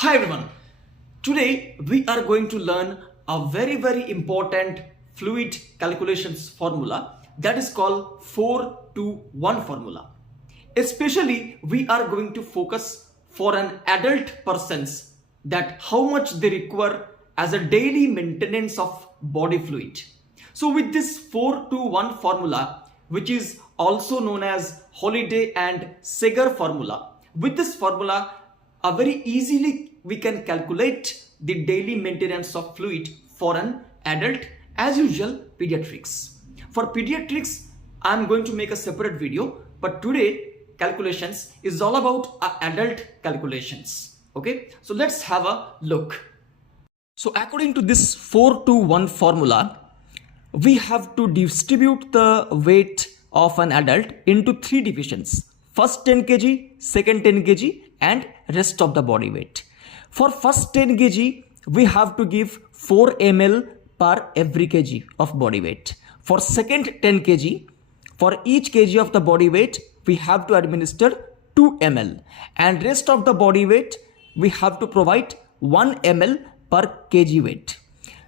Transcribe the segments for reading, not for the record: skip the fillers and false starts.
Hi everyone. Today we are going to learn a very important fluid calculations formula that is called 4-to-1 formula. Especially we are going to focus for an adult persons that how much they require as a daily maintenance of body fluid. So with this 4-to-1 formula, which is also known as Holiday and Seger formula, with this formula very easily we can calculate the daily maintenance of fluid for an adult, as usual pediatrics. For pediatrics I am going to make a separate video, but today calculations is all about adult calculations. Okay, so let's have a look. So according to this 4-to-1 formula, we have to distribute the weight of an adult into three divisions: first 10 kg, second 10 kg, and rest of the body weight. For first 10 kg, we have to give 4 ml per every kg of body weight. For second 10 kg, for each kg of the body weight, we have to administer 2 ml. And rest of the body weight, we have to provide 1 ml per kg weight.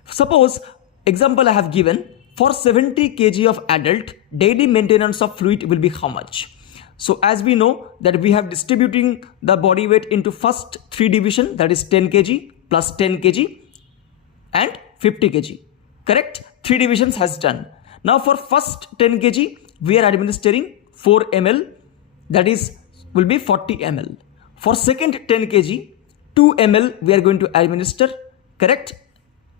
Suppose, example I have given, for 70 kg of adult, daily maintenance of fluid will be how much? So as we know that we have distributing the body weight into first three division, that is 10 kg plus 10 kg and 50 kg. Correct? Three divisions has done. Now for first 10 kg, we are administering 4 ml, that is will be 40 ml. For second 10 kg, 2 ml we are going to administer. Correct?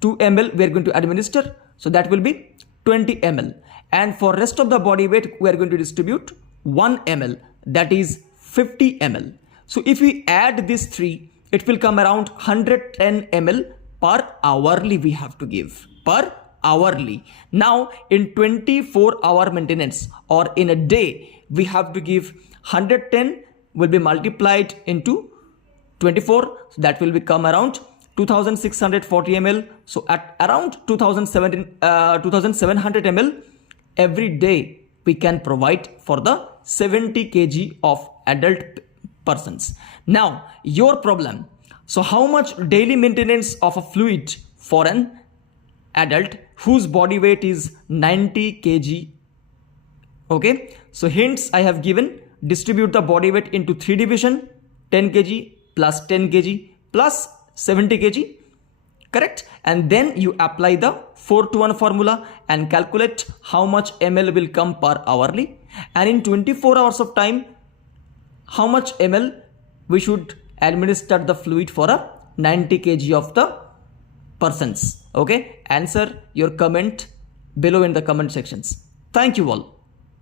2 ml we are going to administer. So that will be 20 ml. And for rest of the body weight, we are going to distribute 1 ml, that is 50 ml. So if we add these three, it will come around 110 ml per hourly we have to give, per hourly. Now in 24-hour maintenance or in a day, we have to give 110 will be multiplied into 24. So that will become around 2640 ml. So at around 2700 ml every day we can provide for the 70 kg of adult persons. Now your problem. So how much daily maintenance of a fluid for an adult whose body weight is 90 kg? Okay, so hints I have given: distribute the body weight into three division: 10 kg plus 10 kg plus 70 kg. Correct? And then you apply the 4-to-1 formula and calculate how much ml will come per hourly, and in 24 hours of time how much ml we should administer the fluid for a 90 kg of the persons. Okay, answer your comment below in the comment sections. Thank you all.